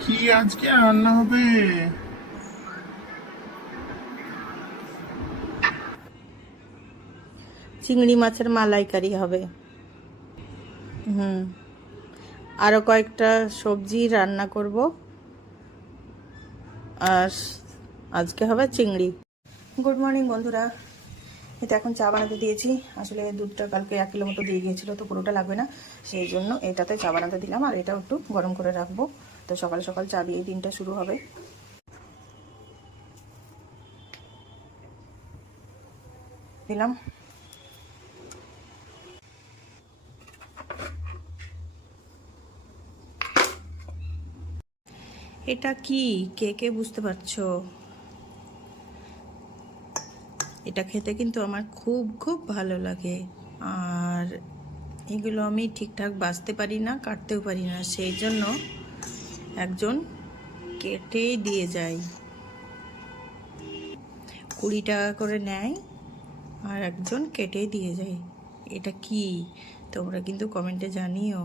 কি আজকে রান্না হবে? চিংড়ি মাছের মালাইকারি হবে। হুম। আরও কয়েকটা সবজি রান্না করব। আর আজকে হবে চিংড়ি। গুড মর্নিং বন্ধুরা। এটা এখন চা বানাতে দিয়েছি। আসলে দুধটা কালকে এক কিলো মতো দিয়ে গিয়েছিল তো পুরোটা লাগবে না। সেই জন্য এটাতে চা বানাতে দিলাম আর এটাও একটু গরম করে রাখব। তো সকাল সকাল চা দিয়ে দিনটা শুরু হবে। দিলাম। এটা কি? কে কে বুঝতে পারছ? এটা খেতে কিন্তু আমার খুব খুব ভালো লাগে। আর এগুলো আমি ঠিকঠাক বাঁচতে পারি না, কাটতেও পারি না, সেই জন্য একজন কেটেই দিয়ে যায়। কুড়ি টাকা করে নেয় আর একজন কেটেই দিয়ে যায়। এটা কি? তোমরা কিন্তু কমেন্টে জানিও।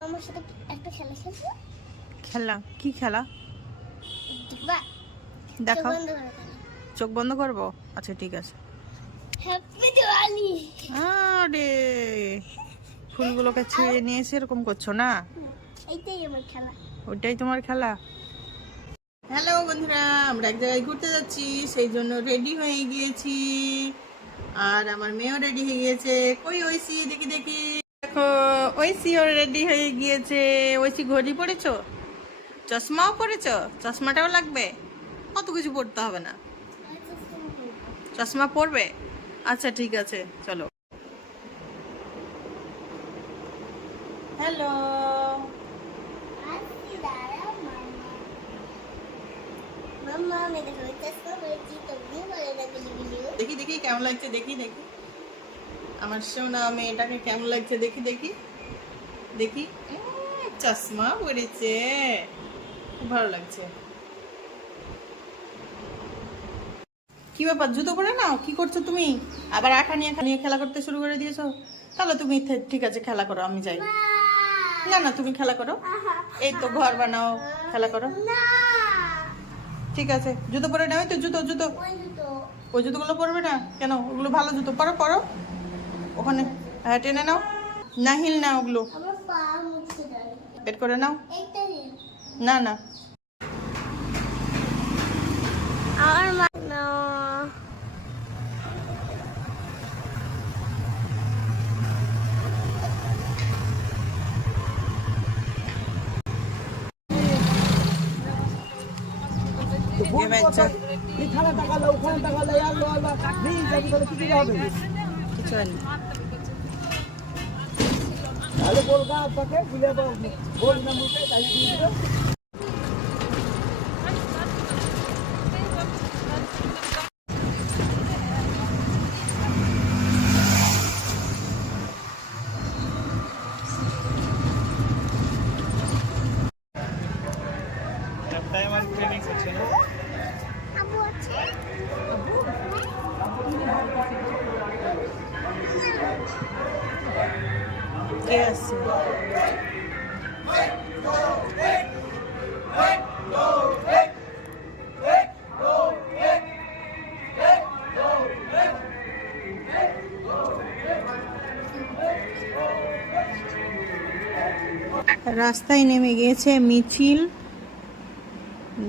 আমার সাথে একটা খেলা খেলব খেলা? কি খেলা? খেলা চোখ বন্ধ করব? আচ্ছা ঠিক আছে। হ্যাপি দিওয়ালি আরে! ফুলগুলোকে ছিঁড়ে নিয়ে এসে এরকম করছ না? এইটাই আমার খেলা। ওইটাই তোমার খেলা? হ্যালো বন্ধুরা আমরা এক জায়গায় ঘুরতে যাচ্ছি সেই জন্য রেডি হয়ে গিয়েছি। আর আমার মেয়েও রেডি হয়ে গিয়েছে। কই ঐসি দেখি দেখি। দেখো ঐসিও রেডি হয়ে গিয়েছে। ঐসি ঘড়ি পরেছো চশমাও পরেছো চশমাটাও লাগবে? কত কিছু পড়তে হবে না। চশমা পরবে আচ্ছা ঠিক আছে চলো। হ্যালো হয়ে দেখি দেখি কেমন লাগছে? দেখি দেখি। আমার সোনা মেয়েটাকে কেমন লাগছে? দেখি দেখি। দেখি। চশমা পরেছে। খুব ভালো লাগছে। কি ব্যাপার জুতো পরে নাও? কি করছ তুমি? আবার আঁকা নিয়ে খেলা করতে শুরু করে দিয়েছ। তাহলে তুমি ঠিক আছে খেলা করো আমি যাই। না না তুমি খেলা করো। এই তো ঘর বানাও খেলা করো। ঠিক আছে জুতো পরে নাও তো জুতো জুতো। ওই জুতোগুলো পরবে না? কেন? ওগুলো ভালো জুতো। পরো পরো। ওখানে হ্যাঁ টেনে নাও। না হিল না ওগুলো বের করে নাও। না না। আমার মা এখানে তাকালে ওখানে তাকালে আল্লাহ আল্লাহ নেই যাবি তাহলে কি হবে কিছু হয়নি। তাহলে বলবা আপনাকে দিলে বল না মুখে তাই দিয়ে দিল। আবু আছে কে আসছে রাস্তায় নেমে গিয়েছে মিছিল।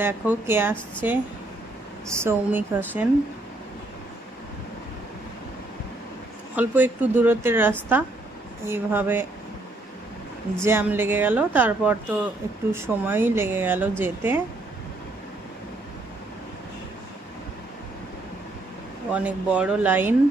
দেখো কে আসছে। সৌমিক হোসেন অল্প একটু দূরত্বের রাস্তা। এইভাবে জ্যাম লেগে গেল। তারপর তো একটু সময়ই লেগে গেল যেতে। অনেক বড় লাইন।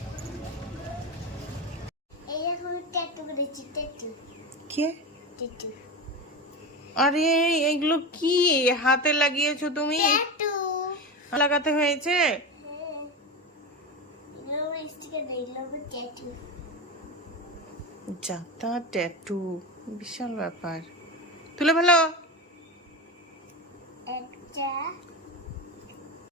আরে এগুলো কি? হাতে লাগিয়েছো তুমি? লাগাতে হয়েছে? যাতা ট্যাটু। বিশাল ব্যাপার। তুলে ভালো একটা